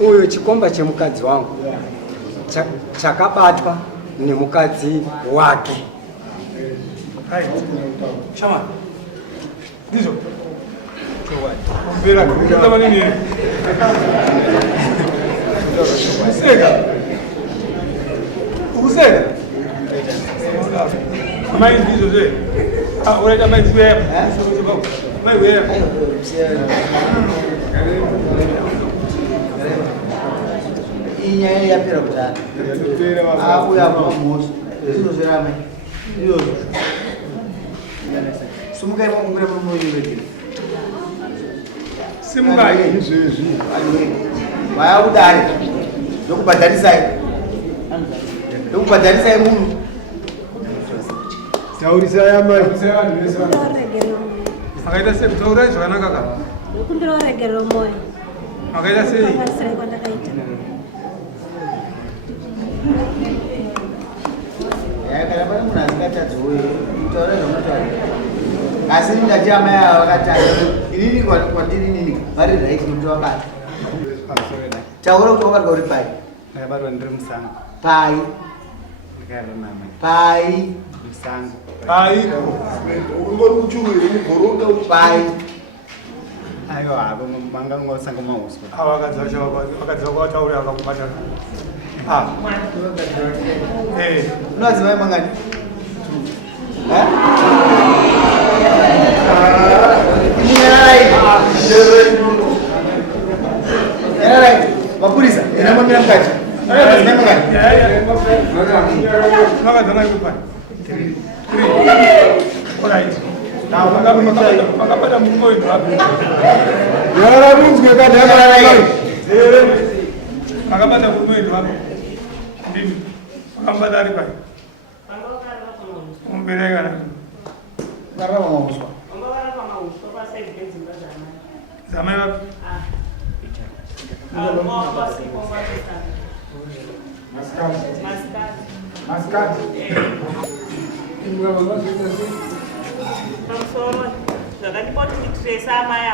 uyu chikomba chemukadzi wangu chakabatwa nemukadzi wake. Hai. Chama. Dizo. Vera, kutama nini? Usega. Mais dizo je. Ah, olha mais web. Mais web. Inya ya pera kutana. Ah, uya vamos. Dizo zerame. Dizo. Sumukai mongura mumoyo wekile. Simukai. Vaya udari. Ndokubhadharisai. Ndokubhadharisai munhu. Taurisa yamai. Akaita sei kutaura zvakanaka ka? Ndikumbira waregera moyo. Akaita sei? Akasira kwandakaita. Kana pane munhu asingatadzowe kutaura zvamunotaura. Asi ndingati amai ava vakatadza. Inini kwandiri nini vari right kuti vakati. Taura kuti wakati uri pai. Ndakabatwa ndiri musango. Pai. Ndakaenda namai. Pai. Musango. Pai. Ungori kuchuhwe mugoronga pai. Aiwa hapo manga ngosango mauswa. Wakadza kwataura akakubata. Ah. Unoziva mangani? Mapurisa, inamwambia mkati. Akapata mumoyo hapo. Yara munzwe kada Akapata mumoyo hapo. Ndimi. Akapata ari pai. Umbereka na. Ngara mauswa. Ngara mauswa kwa side benzimba zama. Zama wapi? Maskat. Zvakandipoti nditresa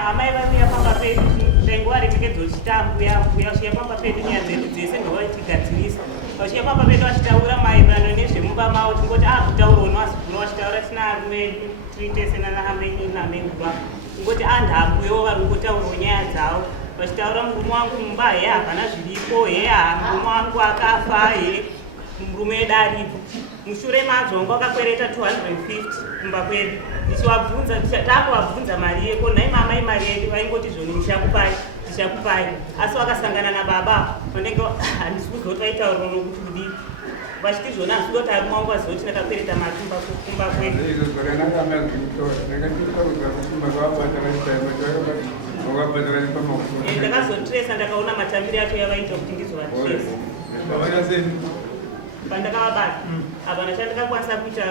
amai vamiya pamba pedu ndenguva remikezochitambuya kusvika pamba pedu nyaya dzedu dzese ndovaitigadzirisa vasvika pamba pedu vachitaura maererano nezvemumba mavo tingoti kutaura unoasibhuno vachitaura tina arumedu tiitesena namenguva tingoti andambuyewo vari kungotaurawo nyaya dzavo vachitaura murume wangu mumba he hapana zviripo he murume wangu akafa he murume wedu aripo mushure mazvo wangu akakwereta 250 kumba kwedu ndichivabvunza taakuvabvunza mari yeko nhai mamai mari yedu vaingoti zvoni ndichakupai asi vakasangana nababa vanenge handisi kuzoti vaitaurwa nokuti kudii vachiti zvona handisi kudoti arume wangu vazoti ndakakwereta mari kumba kwedu ndakazotresa ndakaona matambiro acho yavaita kuti ndizovatresa pandakavabata hapana chandakakwanisa kuita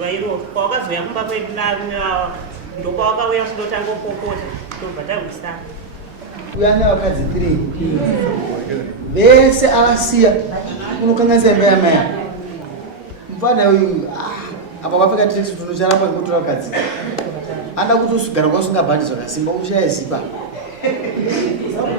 vairo kwavakazoya kumba kwedu ndokwavakauya kundotanga kupopota tobva tarwisana uyane vakadzi 3 vese avasiya unokanganisa imba yamaya mufana uyu apa vapfeka tisi tunocharamba ngekutora vakadzi anda kuti usugara kwasungabhati zvakasimba uchayazipa